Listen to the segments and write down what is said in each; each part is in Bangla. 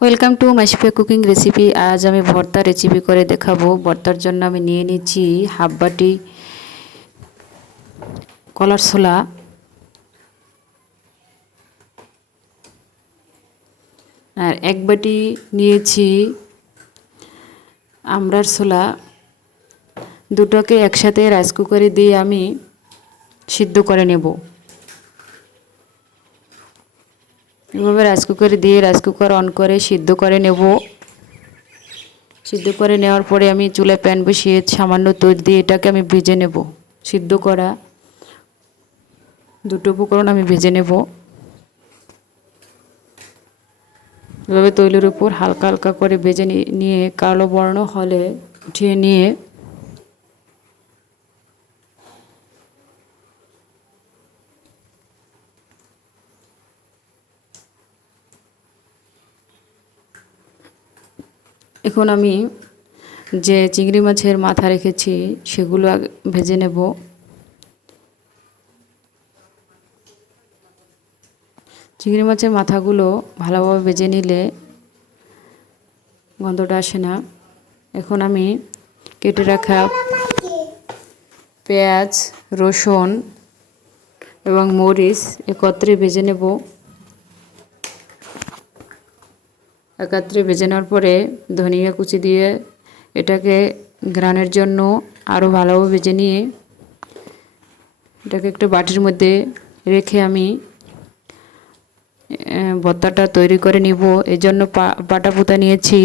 Welcome to Masifia cooking recipe আজ আমি ভর্তা রেসিপি করে দেখাবো। ভর্তার জন্য আমি নিয়ে নিচ্ছি হাফ বাটি কলার ছোলা। আর এক বাটি নিয়েছি আমড়ার ছোলা। দুটোকে একসাথে রাইস কুকারে দিয়ে আমি সিদ্ধ করে নেব। এভাবে রাইস কুকারে দিয়ে রাইস কুকার অন করে, সিদ্ধ করে নেব। সিদ্ধ করে নেওয়ার পরে আমি চুলায় প্যান বসিয়ে সামান্য তৈরি দিয়ে এটাকে আমি ভেজে নেব। সিদ্ধ করা দুটো উপকরণ আমি ভেজে নেব। এভাবে তৈলের উপর হালকা হালকা করে ভেজে নিয়ে কালো বর্ণ হলে উঠিয়ে নিয়ে এখন আমি যে চিংড়ি মাছের মাথা রেখেছি সেগুলো ভেজে নেব। চিংড়ি মাছের মাথাগুলো ভালোভাবে ভেজে নিলে গন্ধটা আসে না। এখন আমি কেটে রাখা পেঁয়াজ, রসুন এবং মরিচ একত্রে ভেজে নেব। একাত্রে ভেজে নেওয়ার পরে ধনিয়া কুচি দিয়ে এটাকে ঘ্রাণের জন্য আরও ভালোভাবে ভেজে নিয়ে এটাকে একটা বাটির মধ্যে রেখে আমি ভর্তাটা তৈরি করে নিব। এর জন্য পাটা পুতা নিয়েছি।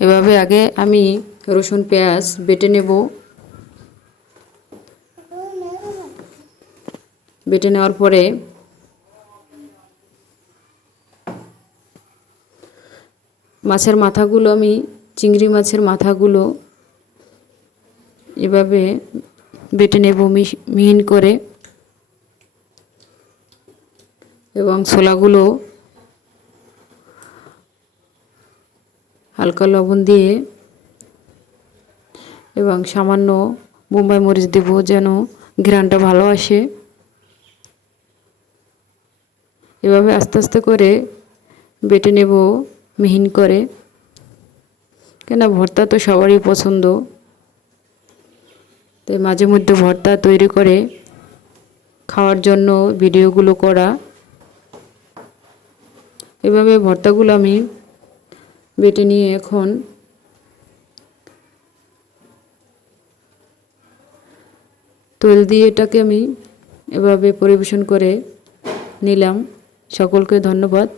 এভাবে আগে আমি রসুন, পেঁয়াজ বেটে নেব। বেটে নেওয়ার পরে মাছের মাথাগুলো আমি, চিংড়ি মাছের মাথাগুলো এভাবে বেটে নেব মিহিন করে। এবং ছোলাগুলো হালকা লবণ দিয়ে এবং সামান্য বোম্বাই মরিচ দেব যেন ঘ্রানটা ভালো আসে। এভাবে আস্তে আস্তে করে বেটে নেব মিহিন করে। কেন ভর্তা তো সবারই পছন্দ। তাই মাঝে মধ্যে ভর্তা তৈরি করে খাওয়ার জন্য ভিডিওগুলো করা। এভাবে ভর্তাগুলো আমি বেটে নিয়ে এখন তৈল দিয়ে এটাকে আমি এভাবে পরিবেশন করে নিলাম। সকলকে ধন্যবাদ।